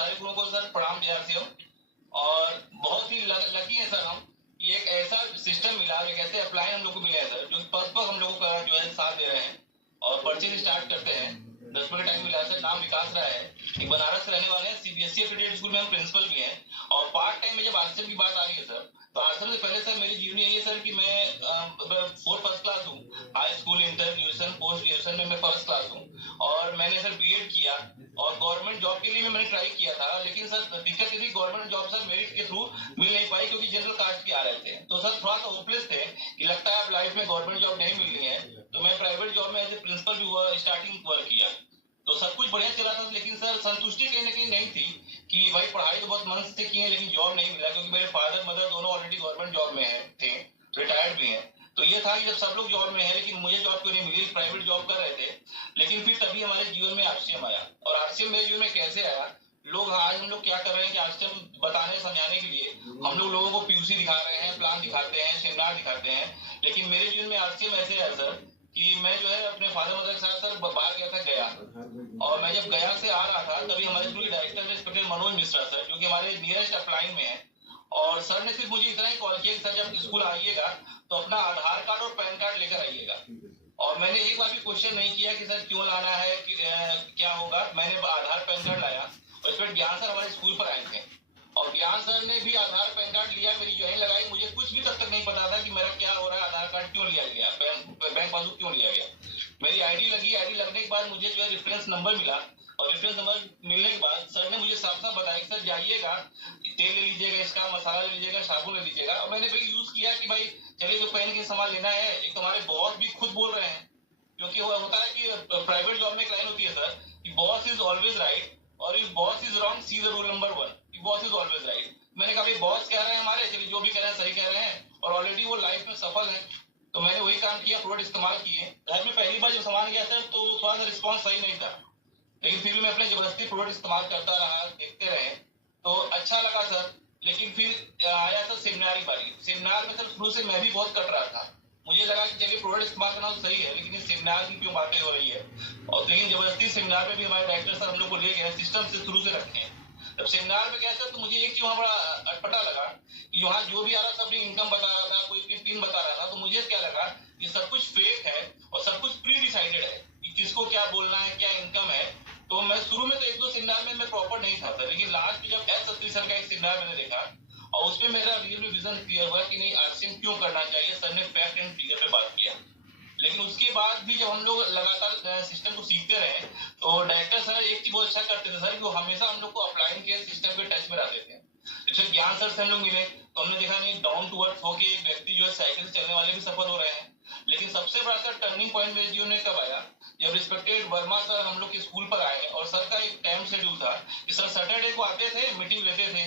सारे गुरुओं को सर प्रणाम दिया थे हम। और बहुत ही लकी है सर हम, ये एक ऐसा सिस्टम मिला, एक ऐसे अप्लाइन हम लोग को मिला है सर, जो पद पर हम लोगों का जो है साथ दे रहे हैं और परचेज स्टार्ट करते हैं। 10 मिनट टाइम मिला सर। नाम विकास राय है, एक बनारस रहने वाले हैं, सीबीएसई एक्रेडिटेड स्कूल में हम प्रिंसिपल भी हैं। और पार्ट टाइम में जब आश्रम की बात आ रही है सर, तो आश्रम से पहले सर मेरी जीवनी यही है सर कि मैं 4 फर्स्ट क्लास हूँ, high school, inter graduation, post graduation में मैं फर्स्ट क्लास हूँ। और मैंने सर बीएड किया और गवर्नमेंट जॉब के लिए मैंने ट्राई किया था, लेकिन सर दिक्कत ये थी गवर्नमेंट जॉब सर मेरिट के थ्रू मिल नहीं पाई, क्योंकि जनरल कास्ट के आ रहे थे। तो सर थोड़ा सा होपलेस थे कि लगता है अब लाइफ में गवर्नमेंट जॉब नहीं मिलनी है, तो मैं प्राइवेट जॉब में एज ए प्रिंसिपल भी हुआ, स्टार्टिंग वर्क किया। तो सब कुछ बढ़िया चला था, लेकिन सर संतुष्टि कहीं ना कहीं नहीं थी कि भाई पढ़ाई तो बहुत मन से की है लेकिन जॉब नहीं मिला, क्योंकि मेरे फादर मदर दोनों ऑलरेडी गवर्नमेंट जॉब में थे, रिटायर्ड भी हैं। तो ये था कि जब सब लोग जॉब में है लेकिन मुझे जॉब क्यों नहीं मिली, प्राइवेट जॉब कर रहे थे। लेकिन फिर तभी हमारे जीवन में आरसीएम आया। और आरसीएम मेरे जीवन में कैसे आया, लोग आज हम लोग क्या कर रहे हैं कि आरसीएम बताने समझाने के लिए हम लोगों को पीयूसी दिखा रहे हैं, प्लान दिखाते हैं, सेमिनार दिखाते हैं, लेकिन मेरे जीवन में आरसीएम ऐसे है सर कि मैं जो है अपने फादर मदर के साथ सर बाहर गया था गया, और मैं जब गया से आ रहा था तभी हमारे स्कूल के director respected Manoj Mishra sir, जो कि हमारे नियरेस्ट अपलाइन में है, और सर ने सिर्फ मुझे इतना ही कॉल किया कि सर जब स्कूल आइएगा तो अपना आधार कार्ड और पैन कार्ड लेकर आइएगा। और मैंने एक बार भी क्वेश्चन नहीं किया कि सर क्यों लाना है, कि क्या होगा। मैंने आधार पैन कार्ड लाया और इस पर ज्ञान सर हमारे स्कूल पर आए थे, और ज्ञान सर ने भी आधार पैन कार्ड लिया, मेरी ज्वाइन लगाई। मुझे कुछ भी तब तक नहीं पता था कि मेरा क्या हो रहा है, आधार कार्ड क्यों लिया गया, बैंक पासबुक क्यों लिया गया। मेरी आईडी लगी, आईडी लगने के बाद मुझे जो है रेफरेंस नंबर मिला, और रेफरेंस नंबर मिलने के बाद सर ने मुझे साफ साफ बताया कि सर जाइएगा, तेल ले लीजिएगा, इसका मसाला ले लीजिएगा, साबुन ले लीजिएगा। और मैंने भाई यूज किया कि भाई चलिए जो पेन के सामान लेना है, एक हमारे बॉस भी खुद बोल रहे हैं, क्योंकि होता है कि प्राइवेट जॉब में एक लाइन होती है सर कि बॉस इज ऑलवेज राइट, और if boss is wrong see the rule number 1, boss is always right. मैंने कहा भाई बॉस कह रहे हैं हमारे, चलिए जो भी कह रहे हैं सही कह रहे हैं, और ऑलरेडी वो लाइफ में सफल है। तो मैंने वही काम किया, प्रोडक्ट इस्तेमाल किए। घर में पहली बार जब सामान गया सर तो थोड़ा सा रिस्पॉन्स सही नहीं था, लेकिन फिर भी मैं अपने जबरदस्ती प्रोडक्ट इस्तेमाल करता रहा, देखते रहे तो अच्छा लगा सर। लेकिन फिर आया सर सेमिनार की बारी। सेमिनार में सर शुरू से मैं भी बहुत कट रहा था, मुझे लगा कि चलिए प्रोडक्ट इस्तेमाल करना तो सही है, लेकिन इस सेमिनार की क्यों बातें हो रही है। और लेकिन जबरदस्ती सेमिनार में भी हमारे डायरेक्टर सर हम लोग को ले गए, सिस्टम से शुरू से रखते हैं। जब सेमिनार में गया सर तो मुझे एक चीज वहाँ बड़ा अटपटा लगा कि वहाँ जो भी आ रहा था अपनी इनकम बता रहा था, कोई पिन बता रहा था, तो मुझे क्या लगा ये सब कुछ फेक है और सब कुछ प्री डिसाइडेड है कि किसको क्या बोलना है, क्या इनकम है। तो मैं शुरू में तो 1-2 सेमिनार में मैं प्रॉपर नहीं था, लेकिन लास्ट में जब एस सत्री सर का एक सेमिनार मैंने देखा और उसमें मेरा रियल विजन क्लियर हुआ कि नहीं आरसीएम क्यों करना चाहिए। सर ने फैक्ट एंड फिगर पे बात किया, लेकिन उसके बाद भी जब हम लोग लगातार सिस्टम को सीखते रहे तो डायरेक्टर सर एक चीज बहुत अच्छा करते थे सर कि वो हमेशा हम लोग को अपलाइन के सिस्टम के टच में रहते थे। जैसे ज्ञान सर से हम लोग मिले तो हमने देखा नहीं डाउन टू अर्थ होके एक व्यक्ति जो है साइकिल से चलने वाले भी सफल हो रहे हैं। लेकिन सबसे बड़ा सर टर्निंग पॉइंट मेरे जीवन में कब आया, जब रिस्पेक्टेड वर्मा सर हम लोग के स्कूल पर आए और सर का एक टाइम शेड्यूल था कि सर सैटरडे को आते थे, मीटिंग लेते थे,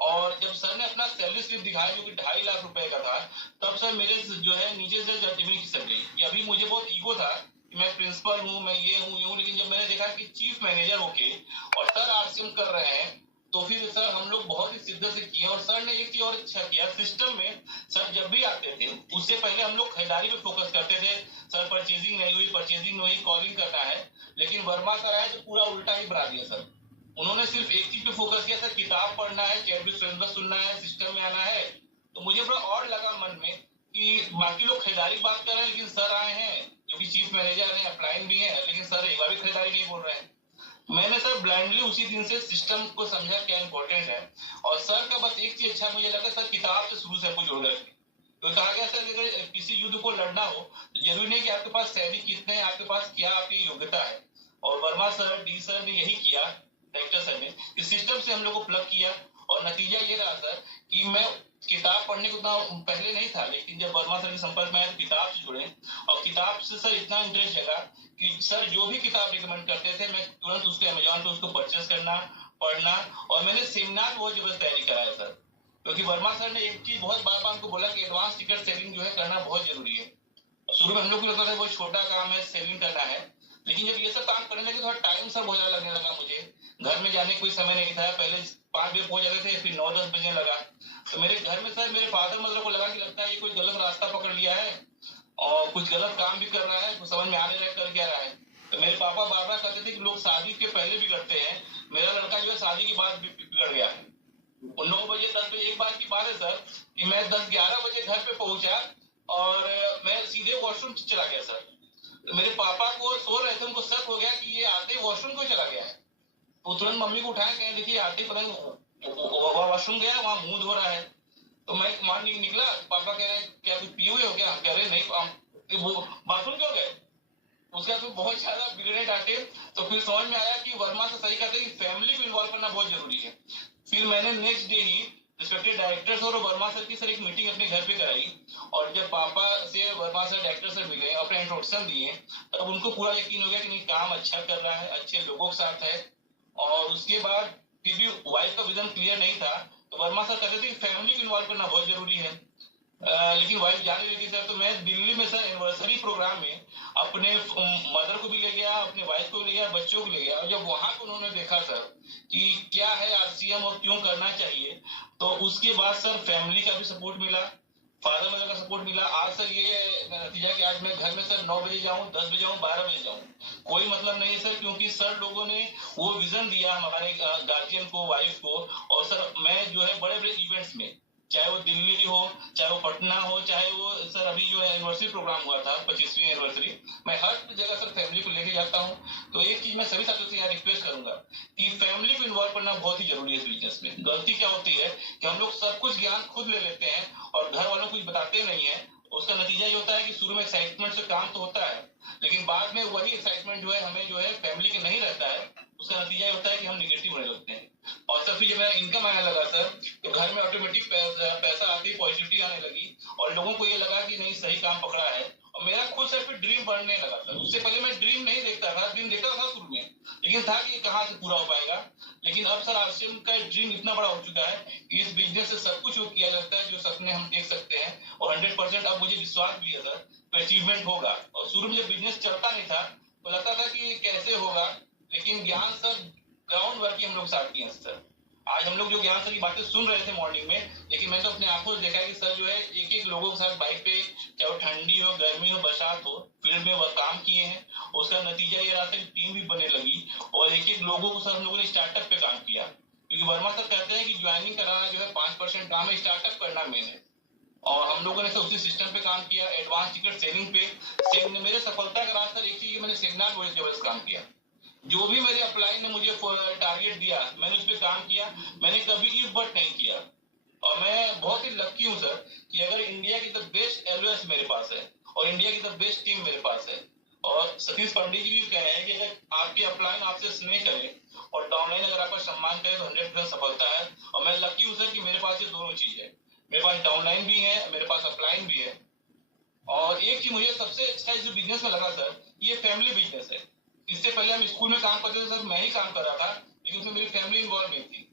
और जब सर ने अपना सैलरी स्लिप दिखाया जो कि 2.5 लाख रुपए का था, तब सर मेरे जो है नीचे से जमीन खिसक गई कि अभी मुझे बहुत ईगो था कि मैं प्रिंसिपल हूँ, मैं ये हूँ। लेकिन जब मैंने देखा कि चीफ मैनेजर होके और सर आरसीएम कर रहे हैं तो फिर सर हम लोग बहुत ही शिद्दत से किए। और सर ने एक चीज और अच्छा किया, सिस्टम में सर जब भी आते थे उससे पहले हम लोग खरीदारी पे फोकस करते थे। सर परचेजिंग नहीं हुई, परचेजिंग नहीं हुई, कॉलिंग करना है। लेकिन वर्मा सर आए तो पूरा उल्टा ही बढ़ा दिया सर। उन्होंने सिर्फ एक चीज पे फोकस किया, सर किताब पढ़ना है, चैट सुनना है, सिस्टम में आना है। तो मुझे बड़ा और लगा मन में कि बाकी लोग खरीदारी की बात कर रहे हैं, लेकिन सर आए हैं जो कि चीफ मैनेजर हैं, अपलाइन भी हैं, लेकिन सर एक बार भी खरीदारी नहीं बोल रहे हैं। मैंने सर ब्लाइंडली उसी दिन से सिस्टम को समझा क्या इंपॉर्टेंट है। और सर का बस एक चीज अच्छा मुझे लगा, सर किताब से शुरू से हमको जोड़ रखे। तो कहा गया सर अगर किसी युद्ध को लड़ना हो तो जरूरी नहीं कि आपके पास सैनिक कितने हैं, आपके पास क्या आपकी योग्यता है। और वर्मा सर, डी सर ने यही किया, डायरेक्टर सर ने इस सिस्टम से हम लोग को प्लग किया। और नतीजा ये रहा सर कि मैं किताब पढ़ने को उतना पहले नहीं था, लेकिन जब वर्मा सर के संपर्क में आया तो किताब से जुड़े, और किताब से सर इतना इंटरेस्ट जगा कि सर जो भी किताब रिकमेंड करते थे मैं तुरंत उसको अमेजोन पे उसको परचेस करना, पढ़ना। और मैंने सेमिनार बहुत जबरदस्त तैयारी कराया सर, क्योंकि वर्मा सर ने एक चीज बहुत बार बार हमको बोला कि एडवांस टिकट सेलिंग जो है करना बहुत जरूरी है। शुरू में हम लोग को लगता था वो छोटा काम है, सेलिंग करना है, लेकिन जब ये सब काम करने लगे थोड़ा टाइम सर बहुत ज्यादा लगने लगा मुझे। घर में जाने कोई समय नहीं था, पहले 5 बजे पहुंच जाते थे, फिर 9-10 बजने लगा। तो मेरे घर में सर मेरे फादर मदर को लगा कि लगता है ये कोई गलत रास्ता पकड़ लिया है और कुछ गलत काम भी कर रहा है, कुछ समझ में आने लगा कर क्या रहा है। तो मेरे पापा बार बार कहते थे कि लोग शादी के पहले भी करते हैं, मेरा लड़का जो है शादी के बाद बिगड़ गया। 9 बजे 10 बजे एक बार की बात है सर कि मैं 10-11 बजे घर पे पहुंचा और मैं सीधे वॉशरूम चला गया सर। तो मेरे पापा को सो रहे थे, उनको शक हो गया कि ये आते ही वॉशरूम को चला गया है। तो तुरंत मम्मी को उठाया, कहें देखिए आते पता नहीं वॉशरूम गया, वहां मुंह धो रहा है। तो मैं मान निकला, पापा कह रहे हैं क्या कुछ पिए हुए हो क्या? कह रहे नहीं, वो बाथरूम क्यों गए? उसके बाद बहुत ज्यादा बिगड़े डांटे। तो फिर समझ में आया कि वर्मा से सही कहते हैं कि फैमिली को इन्वॉल्व करना बहुत जरूरी है। फिर मैंने नेक्स्ट डे ही रिस्पेक्टेड डायरेक्टर और वर्मा सर की सर एक मीटिंग अपने घर पे कराई, और जब पापा से वर्मा सर डायरेक्टर से मिले, अपने इंट्रोडक्शन दिए, तब उनको पूरा यकीन हो गया कि नहीं काम अच्छा कर रहा है, अच्छे लोगों के साथ है। और उसके बाद फिर भी वाइफ का विजन क्लियर नहीं था, तो वर्मा सर कहते थे कि फैमिली को इन्वॉल्व करना बहुत जरूरी है। लेकिन वाइफ जा रही थी सर, तो मैं दिल्ली में सर एनिवर्सरी प्रोग्राम में अपने मदर को भी ले गया, अपने वाइफ को भी ले गया, बच्चों को ले गया। और जब वहां पर उन्होंने देखा सर कि क्या है आरसीएम और क्यों करना चाहिए, तो उसके बाद सर फैमिली का भी सपोर्ट मिला, फादर मदर का सपोर्ट मिला। आज सर ये नतीजा कि आज मैं घर में सर 9 बजे जाऊं, 10 बजे जाऊं, 12 बजे जाऊं, कोई मतलब नहीं है सर, क्योंकि सर लोगों ने वो विजन दिया हमारे गार्जियन को, वाइफ को। और सर मैं जो है बड़े बड़े इवेंट्स में, चाहे वो दिल्ली हो, चाहे वो पटना हो, चाहे वो सर अभी जो एनिवर्सरी प्रोग्राम हुआ था 25वीं एनिवर्सरी, मैं हर जगह सर फैमिली को लेके जाता हूँ। तो एक चीज मैं सभी साथियों से यहाँ रिक्वेस्ट करूंगा कि फैमिली को इन्वॉल्व करना बहुत ही जरूरी है इस बिजनेस में। गलती क्या होती है कि हम लोग सब कुछ ज्ञान खुद ले लेते हैं और घर वालों को कुछ बताते नहीं है। उसका नतीजा ये होता है कि शुरू में एक्साइटमेंट से काम तो होता है, लेकिन बाद में वही एक्साइटमेंट जो है हमें जो है फैमिली के नहीं रहता है। उसका नतीजा ये होता है कि हम निगेटिव होने लगते हैं। और सर फिर जब मेरा इनकम आने लगा सर, तो घर में ऑटोमेटिक पैसा आती, पॉजिटिविटी आने लगी, और लोगों को ये लगा कि नहीं सही काम पकड़ा है। और मेरा खुद सर फिर ड्रीम बढ़ने लगा सर। उससे पहले मैं ड्रीम नहीं देखता था, ड्रीम देखता था शुरू में, लेकिन था कि कहाँ से पूरा हो पाएगा। लेकिन अब सर आरसीएम का ड्रीम इतना बड़ा हो चुका है कि इस बिजनेस से सब कुछ किया जाता है जो सपने हम देख सकते हैं। और 100% अब मुझे विश्वास भी है सर तो अचीवमेंट होगा। और शुरू में जब बिजनेस चलता नहीं था तो लगता था कि कैसे होगा, लेकिन ज्ञान सर ग्राउंड वर्क ही हम लोग स्टार्ट किए सर। आज हम लोग जो ज्ञान सर की बातें सुन रहे थे मॉर्निंग में, लेकिन मैंने तो अपने आंखों से देखा है कि सर जो है एक एक लोगों के साथ बाइक पे, चाहे वो ठंडी हो, गर्मी हो, बरसात हो, फील्ड में वह काम किए हैं। उसका नतीजा ये रहा था कि टीम भी बनने लगी, और एक एक लोगों को सर हम लोगों ने स्टार्टअप पे काम किया। क्योंकि वर्मा सर कहते हैं कि ज्वाइनिंग कराना जो है 5% काम है, स्टार्टअप करना मेन है। और हम लोगों ने सर उसी सिस्टम पे काम किया, एडवांस टिकट सेलिंग पे। मेरे सफलता का राज सर एक चीज, मैंने सेमिनार बहुत जबरदस्त काम किया। जो भी मेरे अपलाइन ने मुझे टारगेट दिया, मैंने उस पर काम किया, मैंने कभी इफ बट नहीं किया। और मैं बहुत ही लकी हूँ सर कि अगर इंडिया की द बेस्ट एलओएस मेरे पास है और इंडिया की द बेस्ट टीम मेरे पास है। और सतीश पंडित जी भी कह रहे हैं कि अगर आपके अपलाइन आपसे स्नेह करें और डाउनलाइन अगर आपका सम्मान करे तो 100% सफलता है। और मैं लकी हूँ सर कि मेरे पास ये दोनों चीज है, मेरे पास डाउनलाइन भी है, मेरे पास अपलाइन भी है। और एक चीज मुझे सबसे अच्छा जो बिजनेस में लगा सर, ये फैमिली बिजनेस है। इससे पहले हम स्कूल में काम करते थे सर, मैं ही काम कर रहा था, लेकिन उसमें मेरी फैमिली इन्वॉल्व नहीं थी।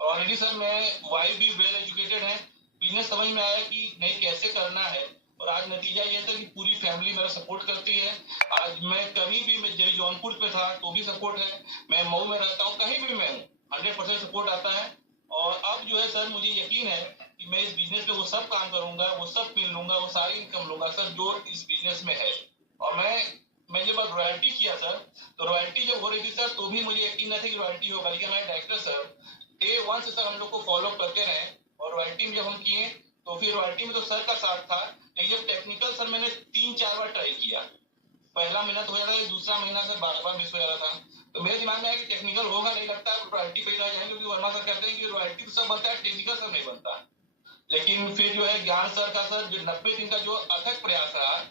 ऑलरेडी सर मैं वाइफ भी वेल एजुकेटेड है, बिजनेस समझ में आया कि नहीं कैसे करना है। और आज नतीजा ये था कि पूरी फैमिली मेरा सपोर्ट करती है। आज मैं कभी भी, मैं जब जौनपुर पे था तो भी सपोर्ट है, मैं मऊ में रहता हूँ, कहीं भी मैं हूँ, 100% सपोर्ट आता है। और अब जो है सर मुझे यकीन है कि मैं इस बिजनेस में वो सब काम करूंगा, वो सब पिन लूंगा, वो सारी इनकम लूंगा सर जो इस बिजनेस में है। और मैं जब रॉयल्टी किया सर, तो रॉयल्टी जब हो रही थी सर तो भी मुझे यकीन नहीं था कि रॉयल्टी होगा। लेकिन हमारे डायरेक्टर सर डे 1 से सर हम लोग को फॉलो करते रहे, और रॉयल्टी में जब हम किए तो फिर रॉयल्टी में तो सर का साथ था। लेकिन जब टेक्निकल सर मैंने 3-4 बार ट्राई किया, पहला महीना तो हो जाता है, दूसरा महीना सर बार मिस हो जा रहा था। तो मेरे दिमाग में आया कि टेक्निकल होगा, नहीं लगता रॉयल्टी पे ही रह जाएंगे, क्योंकि वर्मा सर कहते हैं कि रॉयल्टी तो सब बनता है, टेक्निकल सर नहीं बनता। लेकिन फिर जो है ज्ञान सर का सर जो 90 दिन का जो अथक प्रयास रहा,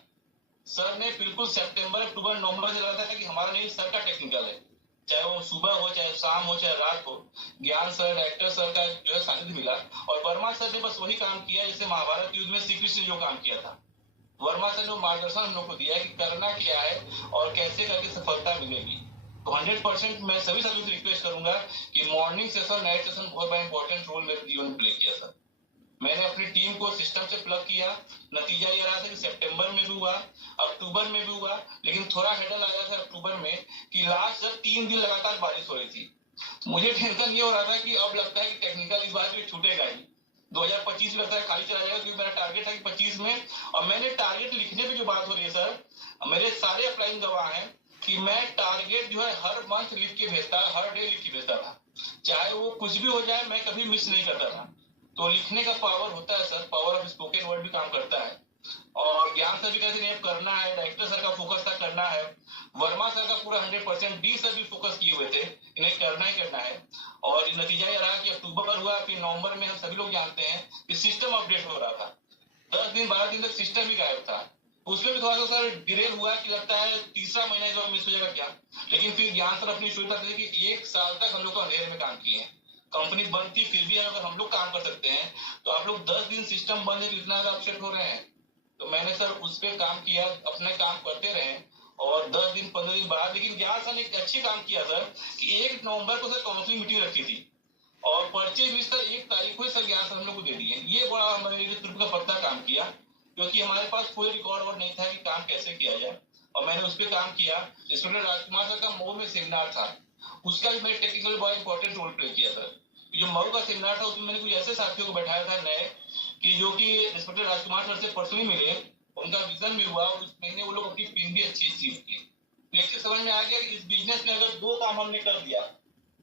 सर ने बिल्कुल सितंबर, अक्टूबर, नवंबर से लगा था कि हमारा नहीं सर का टेक्निकल है, चाहे वो सुबह हो, चाहे शाम हो, चाहे रात हो। ज्ञान सर, डायरेक्टर सर का जो है सानिध्य मिला। और वर्मा सर ने बस वही काम किया जैसे महाभारत युद्ध में श्री कृष्ण ने जो काम किया था। वर्मा सर ने मार्गदर्शन हम लोग को दिया है कि करना क्या है और कैसे करके सफलता मिलेगी। तो 100% मैं सभी साथियों से रिक्वेस्ट करूंगा कि मॉर्निंग सेशन, नाइट सेशन बहुत बड़ा इंपॉर्टेंट रोल मेरे जीवन में प्ले किया सर। मैंने अपनी टीम को सिस्टम से प्लग किया, नतीजा ये रहा था कि सितंबर में भी हुआ, अक्टूबर में भी हुआ। लेकिन थोड़ा हेडल आया था अक्टूबर में कि लास्ट जब 3 दिन लगातार बारिश हो रही थी, मुझे टेंशन ये हो रहा था कि अब लगता है कि टेक्निकल इस बार भी छूटेगा ही, 2025 में लगता है खाली चला जाएगा, क्योंकि मेरा टारगेट था कि 25 में। और मैंने टारगेट लिखने पे जो बात हो रही है सर, मेरे सारे अप्लाइंग गवाह हैं कि मैं टारगेट जो है हर मंथ लिख के भेजता, हर डे लिख के भेजता था, चाहे वो कुछ भी हो जाए मैं कभी मिस नहीं करता था। तो लिखने का पावर होता है sir, power of spoken word भी काम करता है। और ज्ञान सर भी कहते हैं करना है, डायरेक्टर सर का फोकस था करना है, वर्मा सर का पूरा 100%, डी सर भी फोकस किए हुए थे इन्हें करना ही करना है। और नतीजा ये रहा कि अक्टूबर हुआ, फिर नवंबर में हम सभी लोग जानते हैं कि सिस्टम अपडेट हो रहा था, 10 दिन 12 दिन तक सिस्टम ही गायब था। उसमें भी थोड़ा सा सर डिले हुआ कि लगता है तीसरा महीना इस बार मिस हो जाएगा क्या, लेकिन फिर ज्ञान सर अपनी शुरू करते थे कि 1 साल तक हम लोग को अंधेरे में काम किए हैं, कंपनी बंद थी फिर भी अगर हम लोग काम कर सकते हैं तो आप लोग 10 दिन सिस्टम बंद है, इतना ज्यादा अपसेट हो रहे हैं। तो मैंने सर उस पर काम किया, अपने काम करते रहे, और 10 दिन 15 दिन बाद, लेकिन ज्ञान सर ने एक अच्छी काम किया सर कि 1 नवंबर को सर काउंसलिंग मीटिंग रखी थी और परचेज भी सर 1 तारीख को सर ज्ञान सर हम लोग को दे दिए। ये बड़ा हमारे लिए ट्रिप का पत्ता काम किया, क्योंकि हमारे पास कोई रिकॉर्ड और नहीं था कि काम कैसे किया जाए, और मैंने उस पर काम किया। इसमें राजकुमार सर का मऊ में सेमिनार था, उसका भी मैंने टेक्निकल बहुत इंपॉर्टेंट रोल प्ले किया सर। जो मऊ का सेमिनार था उसमें मैंने कुछ ऐसे साथियों को बैठाया था नए, कि जो कि इंस्पेक्टर राजकुमार सर से पर्सनली मिले, उनका विजन भी हुआ और उस महीने वो लोग अपनी पिन भी अच्छी अचीव की। लेकिन समझ में आ गया कि इस बिजनेस में अगर 2 काम हमने कर दिया,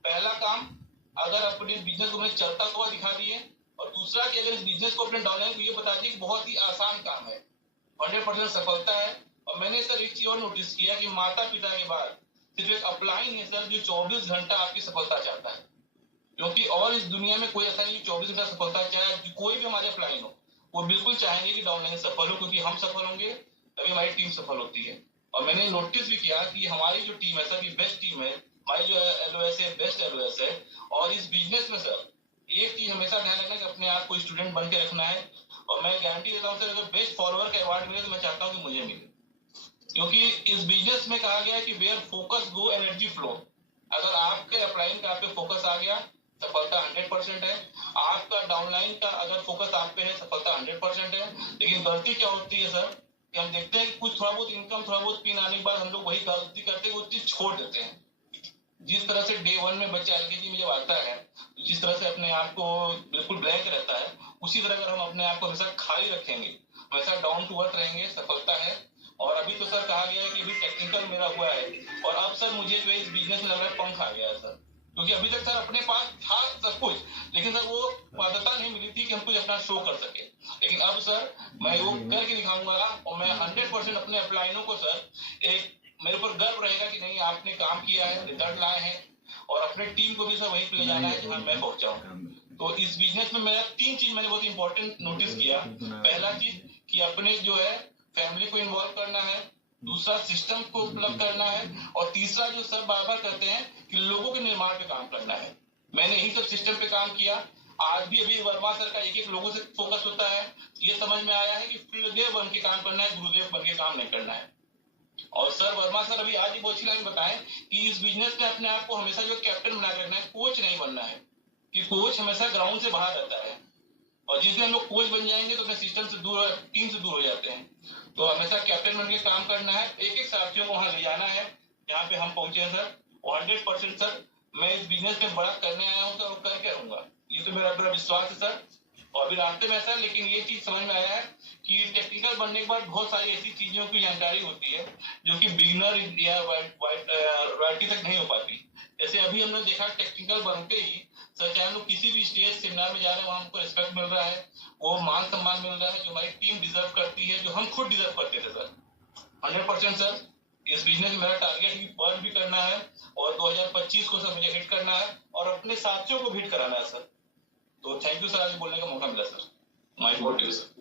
पहला काम अगर अपने बिजनेस को चलता हुआ दिखा दिए, और दूसरा कि अगर इस बिजनेस को अपने डाउनलाइन को ये बता दिए कि बहुत ही आसान काम है, 100% सफलता है। और मैंने सर एक चीज और नोटिस किया कि माता पिता के बाद सिर्फ एक अपलाइन है सर जो 24 घंटा आपकी सफलता चाहता है, क्योंकि और इस दुनिया में कोई ऐसा नहीं 24 घंटा सफलता चाहे, कोई भी हमारे अपलाइन हो वो बिल्कुल चाहेंगे कि डाउनलाइन सफल हो, क्योंकि हम सफल होंगे तभी हमारी टीम सफल होती है। और मैंने नोटिस भी किया कि हमारी जो टीम है सर की बेस्ट टीम है, हमारी जो एलओएस है बेस्ट एलओएस है। और इस बिजनेस में सर एक चीज हमेशा ध्यान रखना कि अपने आप को स्टूडेंट बन के रखना है। और मैं गारंटी देता हूँ सर अगर बेस्ट फॉलोअर का अवार्ड मिले तो मैं चाहता हूँ कि मुझे मिले, क्योंकि इस बिजनेस में कहा गया है कि where focus go energy flow. अगर आपके अपलाइन का आप पे फोकस आ गया सफलता 100% है, आपका डाउनलाइन का अगर फोकस आप पे है सफलता 100% है। लेकिन गलती क्या होती है सर कि हम देखते हैं कि कुछ थोड़ा बहुत इनकम थोड़ा बहुत पिन आने के बाद हम लोग वही गलती करते हैं, वो चीज छोड़ देते हैं। जिस तरह से डे 1 में बच्चा एलकेजी में जब आता है, जिस तरह से अपने आप को बिल्कुल ब्लैंक रहता है, उसी तरह अगर हम अपने आप को हमेशा खाली रखेंगे, हमेशा डाउन टू अर्थ रहेंगे, सफलता है। और अभी तो सर कहा गया है कि अभी टेक्निकल मेरा हुआ है, और अब सर मुझे जो है इस बिजनेस में लग रहा है पंख आ गया है सर, क्योंकि अभी तक सर अपने पास था सब कुछ, लेकिन सर वो पात्रता नहीं मिली थी कि हम कुछ अपना शो कर सके। लेकिन अब सर मैं वो करके दिखाऊंगा, और मैं 100% अपने अपलाइनों को सर एक मेरे ऊपर गर्व रहेगा कि नहीं आपने काम किया है, रिजल्ट लाए हैं, और अपने टीम को भी सर वहीं पे ले जाना है जहां मैं पहुंचा हूँ। तो इस बिजनेस में मेरा 3 चीज मैंने बहुत इंपॉर्टेंट नोटिस किया। पहला चीज कि अपने जो है फैमिली को इन्वॉल्व करना है, दूसरा सिस्टम को उपलब्ध करना है, और तीसरा जो सब बार बार करते हैं कि लोगों के निर्माण पे काम करना है। मैंने यही सब सिस्टम पे काम किया। आज भी अभी वर्मा सर का एक लोगों से फोकस होता है, ये समझ में आया है कि फील्डदेव बन के काम करना है, गुरुदेव बन के काम नहीं करना है। और सर वर्मा सर अभी आज ही बोची लाइन बताएं कि इस बिजनेस में अपने आप को हमेशा जो कैप्टन बना के रखना है, कोच नहीं बनना है, कि कोच हमेशा ग्राउंड से बाहर रहता है, और जिस दिन हम लोग कोच बन जाएंगे तो अपने सिस्टम से दूर, टीम से दूर हो जाते हैं। तो हमेशा कैप्टन बन के काम करना है, एक एक साथियों को वहां ले जाना है जहाँ पे हम पहुंचे हैं सर। 100% सर मैं इस बिजनेस में बड़ा करने आया हूँ सर, और करके रहूंगा, ये तो मेरा बड़ा विश्वास है सर। और अभी रास्ते में सर, लेकिन ये चीज समझ में आया है कि टेक्निकल बनने के बाद बहुत सारी ऐसी चीजों की जानकारी होती है जो कि बिगिनर या वाइटी तक नहीं हो पाती। जैसे अभी हमने देखा टेक्निकल बनते ही सर, चाहे हम लोग किसी भी स्टेज सेमिनार में जा रहे हैं वहां हमको रिस्पेक्ट मिल रहा है, वो मान सम्मान मिल रहा है जो हमारी टीम डिजर्व करती है, जो हम खुद डिजर्व करते थे सर। 100% सर इस बिजनेस में मेरा टारगेट भी बर्न भी करना है, और 2025 को सर मुझे हिट करना है, और अपने साथियों को भी हिट कराना है सर। तो थैंक यू सर, आज बोलने का मौका मिला sir. My God you sir.